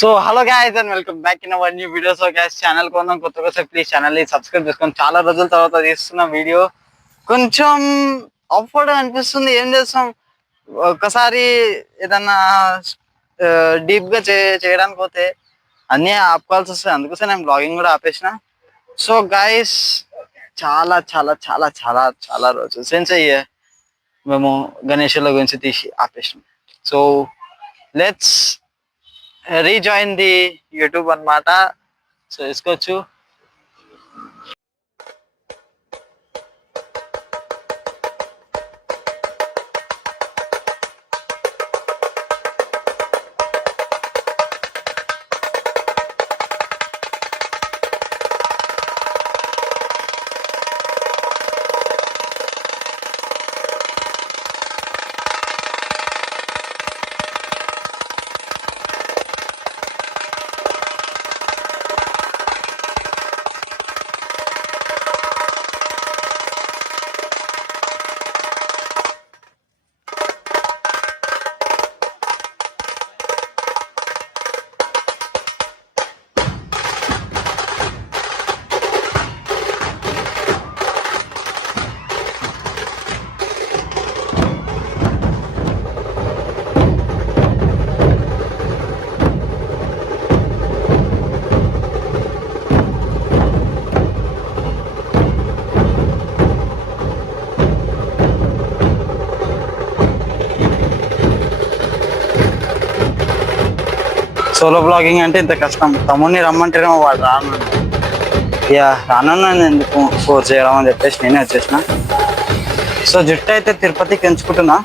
So hello guys and welcome back in our new video. So guys channel కొందాం కొత్తగా వస్తే please channel ని సబ్స్క్రైబ్ చేసుకొని చాలా రోజుల తర్వాత తీస్తున్న వీడియో కొంచెం ఆఫ్వర్డ్ అనిపిస్తుంది. ఏం చేస్తాం, ఒక్కసారి ఏదన్నా డీప్ గా చేయడానికి పోతే అన్నీ ఆపుకోవాల్సి వస్తుంది. అందుకోసం నేను బ్లాగింగ్ కూడా ఆపేసిన. సో గైస్ చాలా చాలా చాలా చాలా చాలా రోజులు సెన్స్ అయ్యే మేము గణేషుల గురించి తీసి ఆపేసినాం. So let's rejoin the YouTube అన్నమాట. సో వేసుకోవచ్చు. సోలో బ్లాగింగ్ అంటే ఇంత కష్టం. తమ్ముడిని రమ్మంటేనేమో వాడు రాను, ఇక రానున్నా ఎందుకు ఫోర్స్ చేయడం అని చెప్పేసి నేనే వచ్చేసిన. సో జుట్టు అయితే తిరుపతికి ఎంచుకుంటున్నా,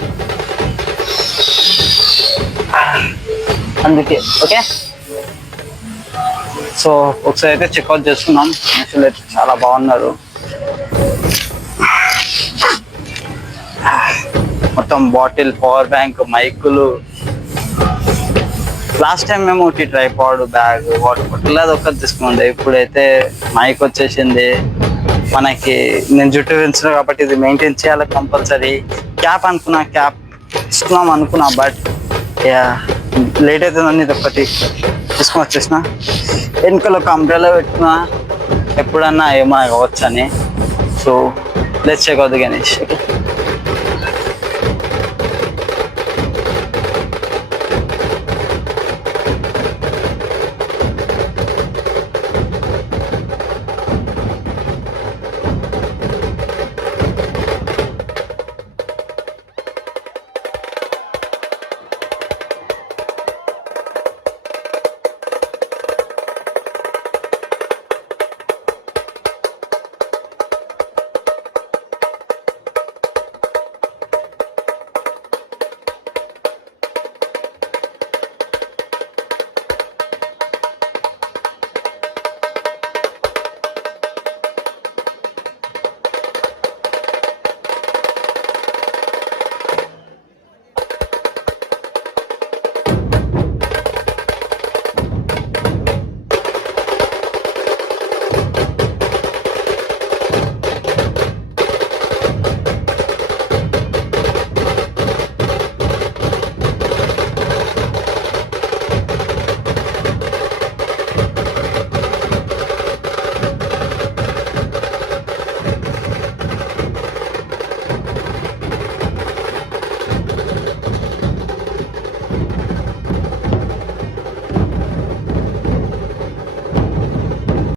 అందుకే ఓకే. సో ఒకసారి అయితే చెక్అవుట్ చేసుకున్నాం. మనుషులు అయితే చాలా బాగున్నారు. మొత్తం బాటిల్, పవర్ బ్యాంక్, మైకులు. లాస్ట్ టైం మేము ట్రైపాడ్, బ్యాగ్, వాటర్ బాటిల్ అది ఒక్కటి తీసుకుండే. ఇప్పుడైతే మైక్ వచ్చేసింది మనకి. నేను జుట్టు పెంచున్నా కాబట్టి ఇది మెయింటైన్ చేయాలి కంపల్సరీ. క్యాప్ అనుకున్నా, క్యాప్ తీసుకున్నాం అనుకున్నా, బట్ లేట్ అవుతుందని ఇది ఒక్కటి తీసుకొని వచ్చేసిన. వెనుకలో ఒక అంబ్రెల్లా పెట్టుకున్నా, ఎప్పుడన్నా ఏమో కావచ్చు అని. So let's check out the Ganesh. ఓకే